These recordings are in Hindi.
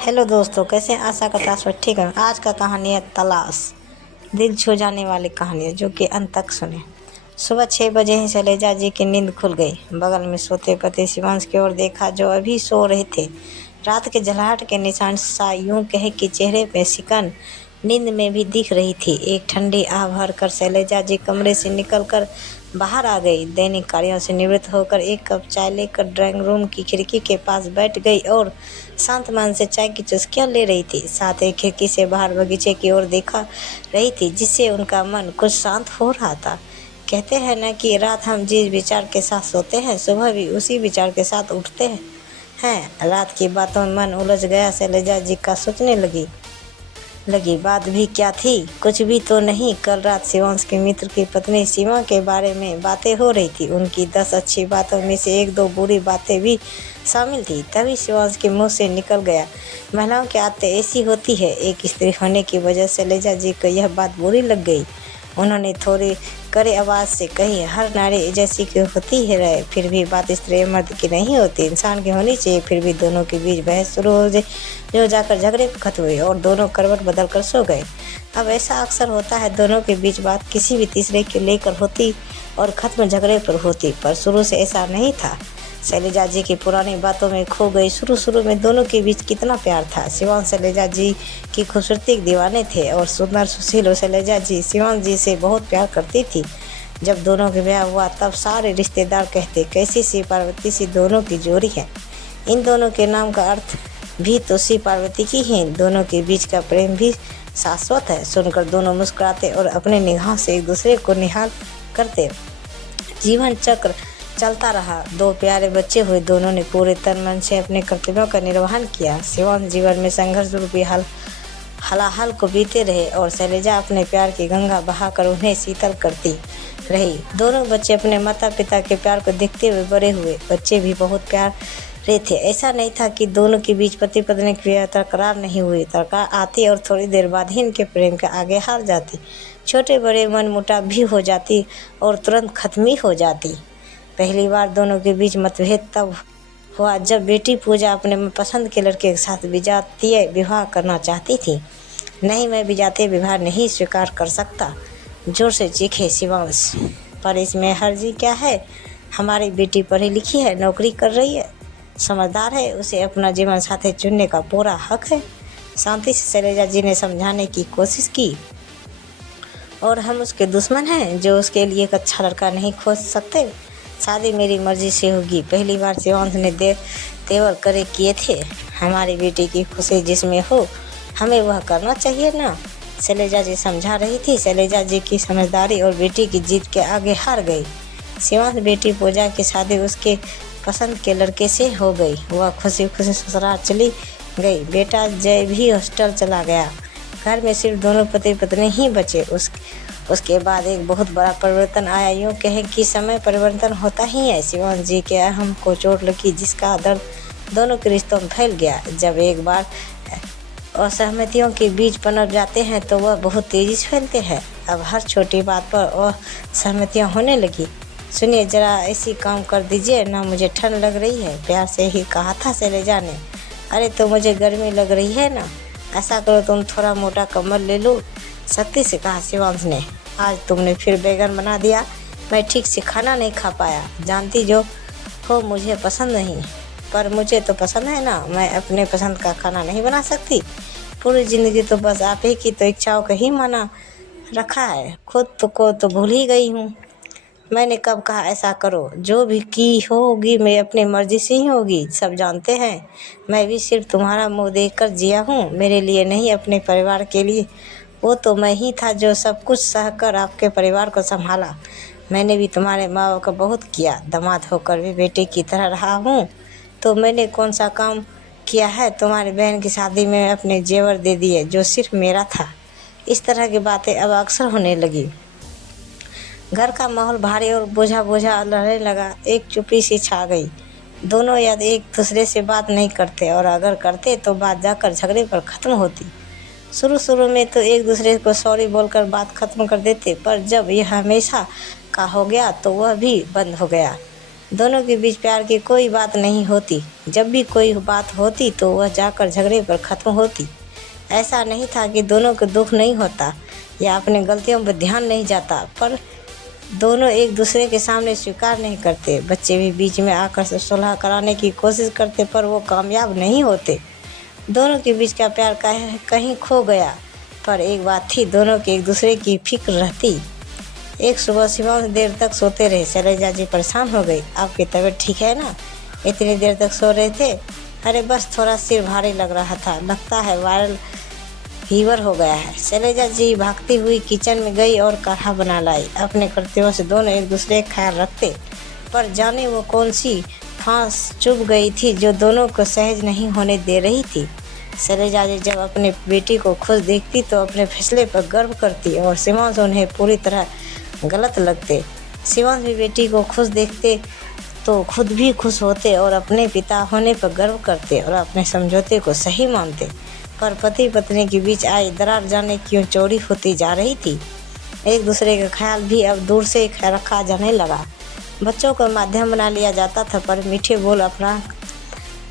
हेलो दोस्तों, कैसे हैं? आशा करता सब ठीक है। आज का कहानी है तलाश। दिल छू जाने वाली कहानी है जो कि अंत तक सुने। सुबह 6 बजे ही शैलेजा जी की नींद खुल गई। बगल में सोते पति शिवांश की ओर देखा जो अभी सो रहे थे। रात के झल्लाहट के निशान सा यूं कहे कि चेहरे पे सिकन नींद में भी दिख रही थी। एक ठंडी आह भर कर शैलेजा जी कमरे से निकलकर बाहर आ गई। दैनिक कार्यों से निवृत्त होकर एक कप चाय लेकर ड्राइंग रूम की खिड़की के पास बैठ गई और शांत मन से चाय की चुस्कियां ले रही थी। साथ ही खिड़की से बाहर बगीचे की ओर देखा रही थी, जिससे उनका मन कुछ शांत हो रहा था। कहते हैं न कि रात हम जिस विचार के साथ सोते हैं, सुबह भी उसी विचार के साथ उठते हैं। रात की बातों में मन उलझ गया। शैलेजा जी का सोचने लगी बात भी क्या थी? कुछ भी तो नहीं। कल रात शिवांश के मित्र की पत्नी सीमा के बारे में बातें हो रही थी। उनकी 10 अच्छी बातों में से 1-2 बुरी बातें भी शामिल थी। तभी शिवांश के मुंह से निकल गया, महिलाओं की आदतें ऐसी होती है। एक स्त्री होने की वजह से शैलेजा जी को यह बात बुरी लग गई। उन्होंने थोड़ी कड़े आवाज़ से कही, हर नारी जैसी की होती है रहे, फिर भी बात स्त्री मर्द की नहीं होती, इंसान की होनी चाहिए। फिर भी दोनों के बीच बहस शुरू हो गई, जो जाकर झगड़े खत्म हुए और दोनों करवट बदल कर सो गए। अब ऐसा अक्सर होता है, दोनों के बीच बात किसी भी तीसरे के लेकर होती और ख़त्म झगड़े पर होती, पर शुरू से ऐसा नहीं था। शैलेजा जी की पुरानी बातों में खो गई। शुरू में दोनों के बीच कितना प्यार था। शिवांश शैलेजा जी की खूबसूरती के दीवाने थे और सुंदर सुशील शैलेजा जी शिवांश जी से बहुत प्यार करती थी। जब दोनों के ब्याह हुआ तब सारे रिश्तेदार कहते, कैसी सी पार्वती सी दोनों की जोड़ी है। इन दोनों के नाम का अर्थ भी तो सी पार्वती की ही। दोनों के बीच का प्रेम भी शाश्वत है। सुनकर दोनों मुस्कुराते और अपने निगाह से एक दूसरे को निहाल करते। जीवन चक्र चलता रहा। 2 प्यारे बच्चे हुए। दोनों ने पूरे तन मन से अपने कर्तव्यों का निर्वहन किया। शिवांश जीवन में संघर्ष रूपी हलाहल को बीते रहे और शैलेजा अपने प्यार की गंगा बहाकर उन्हें शीतल करती रही। दोनों बच्चे अपने माता पिता के प्यार को देखते हुए बड़े हुए। बच्चे भी बहुत प्यारे थे। ऐसा नहीं था कि दोनों के बीच पति पत्नी की तकरार नहीं हुई। तकरार आती और थोड़ी देर बाद ही इनके प्रेम के आगे हार जाती। छोटे बड़े मनमुटाव भी हो जाती और तुरंत खत्म ही हो जाती। पहली बार दोनों के बीच मतभेद तब हुआ जब बेटी पूजा अपने पसंद के लड़के के साथ विजातीय विवाह करना चाहती थी। नहीं, मैं विजातीय विवाह नहीं स्वीकार कर सकता, जोर से चीखे शिवांश। पर इसमें हर्जी क्या है? हमारी बेटी पढ़ी लिखी है, नौकरी कर रही है, समझदार है, उसे अपना जीवन साथी चुनने का पूरा हक है। शांति से शैलेजा जी ने समझाने की कोशिश की। और हम उसके दुश्मन हैं जो उसके लिए एक अच्छा लड़का नहीं खोज सकते। शादी मेरी मर्जी से होगी। पहली बार शिवांश ने तेवर करे किए थे। हमारी बेटी की खुशी जिसमें हो, हमें वह करना चाहिए ना। शैलेजा जी समझा रही थी। शैलेजा जी की समझदारी और बेटी की जीत के आगे हार गई। शिवांश बेटी पूजा की शादी उसके पसंद के लड़के से हो गई। वह खुशी खुशी ससुराल चली गई। बेटा जय भी हॉस्टल चला गया। घर में सिर्फ दोनों पति पत्नी ही बचे। उसके बाद एक बहुत बड़ा परिवर्तन आया। यूँ कहें कि समय परिवर्तन होता ही है। शिवांश जी के अहम को चोट लगी, जिसका दर्द दोनों के रिश्तों में फैल गया। जब एक बार असहमतियों के बीच पनप जाते हैं तो वह बहुत तेज़ी से फैलते हैं। अब हर छोटी बात पर असहमतियाँ होने लगी। सुनिए जरा, ऐसी काम कर दीजिए ना, मुझे ठंड लग रही है, प्यार से ही कहा था शैलेजा ने। अरे तो मुझे गर्मी लग रही है ना, ऐसा करो तुम थोड़ा मोटा कम्बल ले लो, सख्ती से कहा शिवांश ने। आज तुमने फिर बैगन बना दिया। मैं ठीक से खाना नहीं खा पाया। जानती जो हो मुझे पसंद नहीं, पर मुझे तो पसंद है ना। मैं अपने पसंद का खाना नहीं बना सकती। पूरी ज़िंदगी तो बस आप ही की तो इच्छाओं का ही माना रखा है। खुद को तो भूल ही गई हूँ। मैंने कब कहा ऐसा करो? जो भी की होगी मैं अपनी मर्जी से ही होगी। सब जानते हैं मैं भी सिर्फ तुम्हारा मुँह देखकर जिया हूँ, मेरे लिए नहीं, अपने परिवार के लिए। वो तो मैं ही था जो सब कुछ सहकर आपके परिवार को संभाला। मैंने भी तुम्हारे माँ बाप का बहुत किया। दामाद होकर भी बेटे की तरह रहा हूँ। तो मैंने कौन सा काम किया है? तुम्हारी बहन की शादी में अपने जेवर दे दिए जो सिर्फ मेरा था। इस तरह की बातें अब अक्सर होने लगी। घर का माहौल भारी और बोझा लगने लगा। एक चुप्पी सी छा गई। दोनों या एक दूसरे से बात नहीं करते और अगर करते तो बात जाकर झगड़े पर ख़त्म होती। शुरू में तो एक दूसरे को सॉरी बोलकर बात ख़त्म कर देते, पर जब यह हमेशा का हो गया तो वह भी बंद हो गया। दोनों के बीच प्यार की कोई बात नहीं होती। जब भी कोई बात होती तो वह जाकर झगड़े पर ख़त्म होती। ऐसा नहीं था कि दोनों को दुख नहीं होता या अपने गलतियों पर ध्यान नहीं जाता, पर दोनों एक दूसरे के सामने स्वीकार नहीं करते। बच्चे भी बीच में आकर सुलह कराने की कोशिश करते, पर वो कामयाब नहीं होते। दोनों के बीच का प्यार कहीं खो गया। पर एक बात थी, दोनों के एक दूसरे की फिक्र रहती। एक सुबह शिवांश देर तक सोते रहे। शैलजा जी परेशान हो गई। आपकी तबीयत ठीक है ना? इतनी देर तक सो रहे थे? अरे बस थोड़ा सिर भारी लग रहा था, लगता है वायरल फीवर हो गया है। शैलजा जी भागती हुई किचन में गई और काढ़ा बना लाई। अपने कर्तव्यों से दोनों एक दूसरे का ख्याल रखते, पर जाने वो कौन सी फांस चुभ गई थी जो दोनों को सहज नहीं होने दे रही थी। शैलजा जी जब अपने बेटी को खुश देखती तो अपने फैसले पर गर्व करती और शिवांश उन्हें पूरी तरह गलत लगते। शिवांश भी बेटी को खुश देखते तो खुद भी खुश होते और अपने पिता होने पर गर्व करते और अपने समझौते को सही मानते। पर पति पत्नी के बीच आई दरार जाने क्यों चौड़ी होती जा रही थी। एक दूसरे का ख्याल भी अब दूर से रखा जाने लगा। बच्चों को माध्यम बना लिया जाता था, पर मीठे बोल,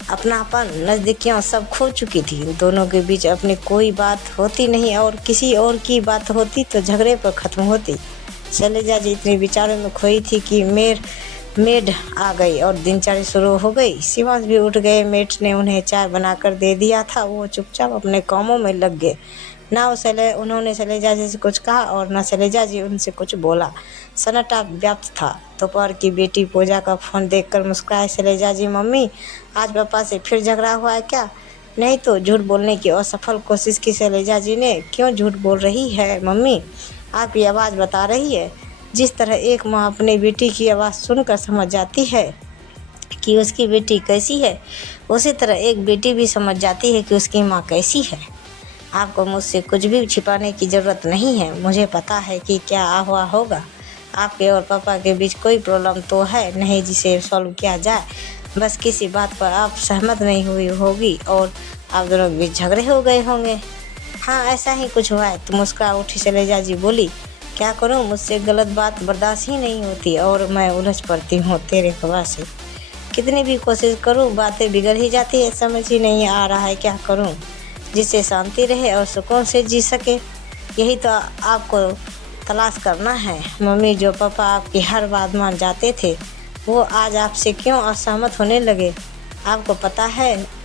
अपनापन, नज़दीकियाँ सब खो चुकी थी। दोनों के बीच अपनी कोई बात होती नहीं और किसी और की बात होती तो झगड़े पर ख़त्म होती। शैलजा जी इतने विचारों में खोई थी कि मेड आ गई और दिनचर्या शुरू हो गई। शिवांश भी उठ गए। मेड ने उन्हें चाय बनाकर दे दिया था। वो चुपचाप अपने कामों में लग गए। ना उन्होंने शैलजा जी से कुछ कहा और ना शैलजा जी उनसे कुछ बोला। सन्नाटा व्याप्त था। दोपहर की बेटी पूजा का फ़ोन देखकर मुस्कुराए शैलजा जी। मम्मी, आज पापा से फिर झगड़ा हुआ है क्या? नहीं तो, झूठ बोलने की असफल कोशिश की शैलजा जी ने। क्यों झूठ बोल रही है मम्मी? आपकी आवाज़ बता रही है। जिस तरह एक माँ अपनी बेटी की आवाज़ सुनकर समझ जाती है कि उसकी बेटी कैसी है, उसी तरह एक बेटी भी समझ जाती है कि उसकी माँ कैसी है। आपको मुझसे कुछ भी छिपाने की ज़रूरत नहीं है। मुझे पता है कि क्या हुआ होगा। आपके और पापा के बीच कोई प्रॉब्लम तो है नहीं जिसे सॉल्व किया जाए। बस किसी बात पर आप सहमत नहीं हुई होगी और आप दोनों के बीच झगड़े हो गए होंगे। हाँ, ऐसा ही कुछ हुआ है। तो मुस्कुरा उठी शैलजा जी बोली, क्या करूँ, मुझसे गलत बात बर्दाश्त ही नहीं होती और मैं उलझ पड़ती हूँ तेरे हवा से। कितनी भी कोशिश करूँ बातें बिगड़ ही जाती है। समझ ही नहीं आ रहा है क्या करूँ जिससे शांति रहे और सुकून से जी सके। यही तो आपको तलाश करना है मम्मी। जो पापा आपकी हर बात मान जाते थे, वो आज आपसे क्यों असहमत होने लगे? आपको पता है,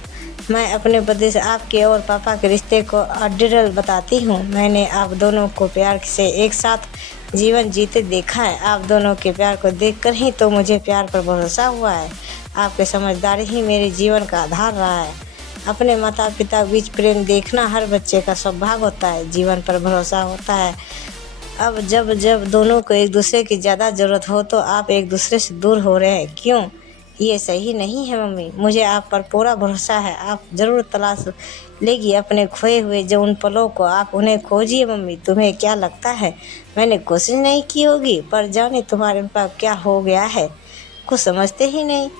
मैं अपने पति से आपके और पापा के रिश्ते को अडिटल बताती हूँ। मैंने आप दोनों को प्यार से एक साथ जीवन जीते देखा है। आप दोनों के प्यार को देखकर ही तो मुझे प्यार पर भरोसा हुआ है। आपकी समझदारी ही मेरे जीवन का आधार रहा है। अपने माता पिता के बीच प्रेम देखना हर बच्चे का सौभाग्य होता है। जीवन पर भरोसा होता है। अब जब जब दोनों को एक दूसरे की ज़्यादा ज़रूरत हो तो आप एक दूसरे से दूर हो रहे हैं। क्यों? ये सही नहीं है मम्मी। मुझे आप पर पूरा भरोसा है। आप ज़रूर तलाश लेगी अपने खोए हुए जो उन पलों को। आप उन्हें खोजिए मम्मी। तुम्हें क्या लगता है मैंने कोशिश नहीं की होगी? पर जाने तुम्हारे पास क्या हो गया है, कुछ समझते ही नहीं।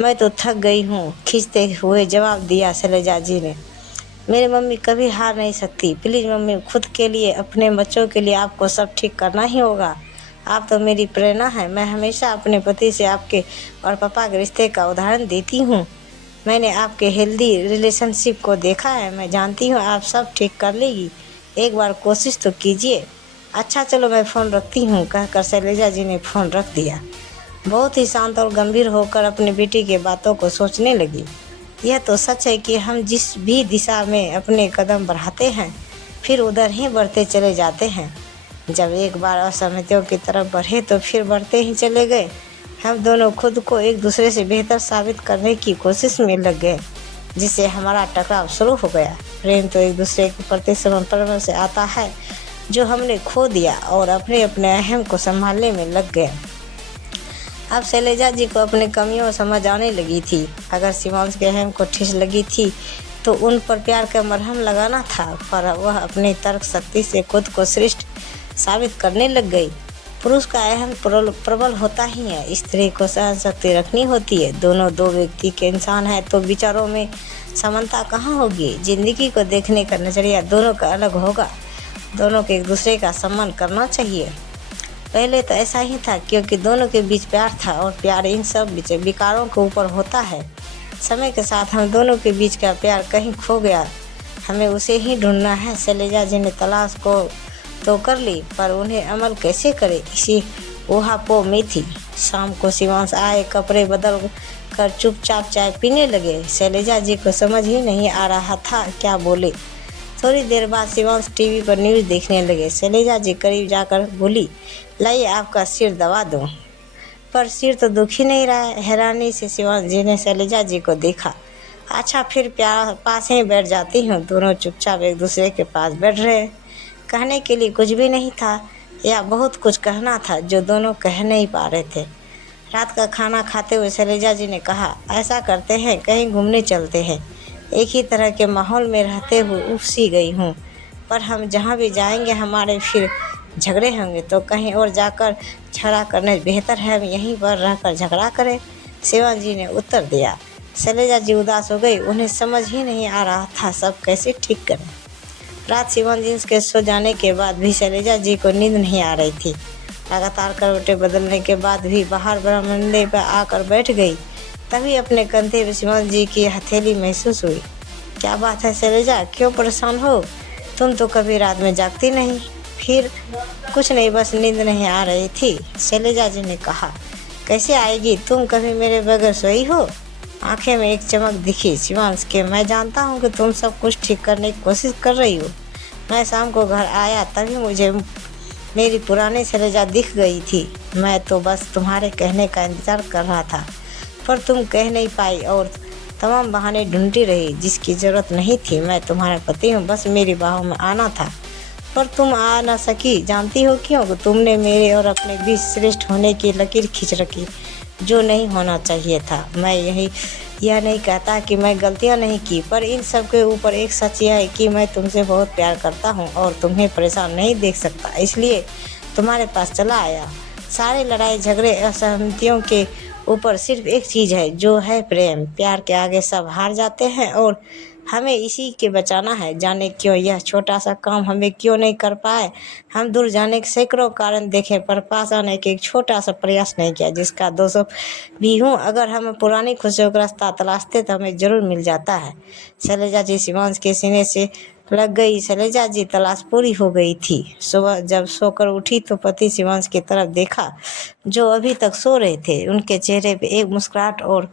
मैं तो थक गई हूँ, खींचते हुए जवाब दिया शैलजा जी ने। मेरी मम्मी कभी हार नहीं सकती। प्लीज़ मम्मी, खुद के लिए, अपने बच्चों के लिए आपको सब ठीक करना ही होगा। आप तो मेरी प्रेरणा है। मैं हमेशा अपने पति से आपके और पापा के रिश्ते का उदाहरण देती हूँ। मैंने आपके हेल्दी रिलेशनशिप को देखा है। मैं जानती हूँ आप सब ठीक कर लेगी। एक बार कोशिश तो कीजिए। अच्छा चलो, मैं फ़ोन रखती हूँ, कहकर शैलजा जी ने फ़ोन रख दिया। बहुत ही शांत और गंभीर होकर अपनी बेटी की बातों को सोचने लगी। यह तो सच है कि हम जिस भी दिशा में अपने कदम बढ़ाते हैं, फिर उधर ही बढ़ते चले जाते हैं। जब एक बार असहमतियों की तरफ बढ़े तो फिर बढ़ते ही चले गए। हम दोनों खुद को एक दूसरे से बेहतर साबित करने की कोशिश में लग गए, जिससे हमारा टकराव शुरू हो गया। प्रेम तो एक दूसरे के प्रति समर्पण से आता है जो हमने खो दिया और अपने अपने अहम को संभालने में लग गए। अब शैलजा जी को अपनी कमियों समझ आने लगी थी। अगर शिवांश के अहम को ठेस लगी थी तो उन पर प्यार का मरहम लगाना था, पर वह अपनी तर्क शक्ति से खुद को श्रेष्ठ साबित करने लग गई। पुरुष का अहम प्रबल होता ही है, स्त्री को सहन शक्ति रखनी होती है। दोनों दो व्यक्ति के इंसान हैं तो विचारों में समानता कहाँ होगी? जिंदगी को देखने का नज़रिया दोनों का अलग होगा। दोनों को एक दूसरे का सम्मान करना चाहिए। पहले तो ऐसा ही था, क्योंकि दोनों के बीच प्यार था और प्यार इन सब विकारों के ऊपर होता है। समय के साथ हम दोनों के बीच का प्यार कहीं खो गया, हमें उसे ही ढूंढना है। शैलजा जी ने तलाश को तो कर ली, पर उन्हें अमल कैसे करे, इसी ऊहापोह में थी। शाम को शिवांश आए, कपड़े बदल कर चुपचाप चाय पीने लगे। शैलजा जी को समझ ही नहीं आ रहा था क्या बोले। थोड़ी देर बाद शिवांश टीवी पर न्यूज़ देखने लगे। शैलजा जी करीब जाकर बोली, लाइए आपका सिर दबा दूं। पर सिर तो दुख ही नहीं रहा है। हैरानी से शिवांश जी ने शैलजा जी को देखा। अच्छा, फिर प्यार पास ही बैठ जाती हूँ। दोनों चुपचाप एक दूसरे के पास बैठ रहे। कहने के लिए कुछ भी नहीं था, या बहुत कुछ कहना था जो दोनों कह नहीं पा रहे थे। रात का खाना खाते हुए शैलजा जी ने कहा, ऐसा करते हैं, कहीं घूमने चलते हैं। एक ही तरह के माहौल में रहते हुए उब सी गई हूँ, पर हम जहाँ भी जाएंगे हमारे फिर झगड़े होंगे, तो कहीं और जाकर झगड़ा करने बेहतर है हम यहीं पर रहकर झगड़ा करें। शिवांश जी ने उत्तर दिया। शैलजा जी उदास हो गई। उन्हें समझ ही नहीं आ रहा था सब कैसे ठीक करें। रात शिवांश जी के सो जाने के बाद भी शैलजा जी को नींद नहीं आ रही थी। लगातार करवटें बदलने के बाद भी बाहर बरामदे पर आकर बैठ गई। तभी अपने कंधे पर शिवांश जी की हथेली महसूस हुई। क्या बात है शैलजा, क्यों परेशान हो? तुम तो कभी रात में जागती नहीं। फिर कुछ नहीं, बस नींद नहीं आ रही थी, शैलजा जी ने कहा। कैसे आएगी, तुम कभी मेरे बगैर सोई हो? आंखें में एक चमक दिखी शिवांश के। मैं जानता हूँ कि तुम सब कुछ ठीक करने की कोशिश कर रही हो। मैं शाम को घर आया तभी मुझे मेरी पुरानी शैलजा दिख गई थी। मैं तो बस तुम्हारे कहने का इंतज़ार कर रहा था, पर तुम कह नहीं पाई और तमाम बहाने ढूंढती रही जिसकी ज़रूरत नहीं थी। मैं तुम्हारा पति हूँ, बस मेरी बाहों में आना था, पर तुम आ ना सकी। जानती हो क्यों? तुमने मेरे और अपने बीच श्रेष्ठ होने की लकीर खींच रखी, जो नहीं होना चाहिए था। मैं यह नहीं कहता कि मैं गलतियां नहीं की, पर इन सब के ऊपर एक सच यह है कि मैं तुमसे बहुत प्यार करता हूं और तुम्हें परेशान नहीं देख सकता, इसलिए तुम्हारे पास चला आया। सारे लड़ाई झगड़े असहमतियों के ऊपर सिर्फ एक चीज़ है, जो है प्रेम। प्यार के आगे सब हार जाते हैं और हमें इसी के बचाना है। जाने क्यों यह छोटा सा काम हमें क्यों नहीं कर पाए। हम दूर जाने के सैकड़ों कारण देखे, पर पास आने के एक छोटा सा प्रयास नहीं किया, जिसका दोष भी हूँ। अगर हम पुरानी खुशियों का रास्ता तलाशते तो हमें जरूर मिल जाता है। शैलजा जी शिवांश के सीने से लग गई। शैलजा जी तलाश पूरी हो गई थी। सुबह जब सोकर उठी तो पति शिवांश की तरफ देखा, जो अभी तक सो रहे थे। उनके चेहरे पे एक मुस्कुराहट और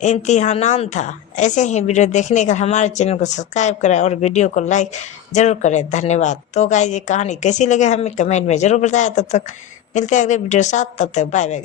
इम्तिहान था। ऐसे ही वीडियो देखने का हमारे चैनल को सब्सक्राइब करें और वीडियो को लाइक ज़रूर करें। धन्यवाद। तो गाइस, ये कहानी कैसी लगे हमें कमेंट में ज़रूर बताएं। तब तक मिलते हैं अगले वीडियो के साथ, तब तक बाय बाय।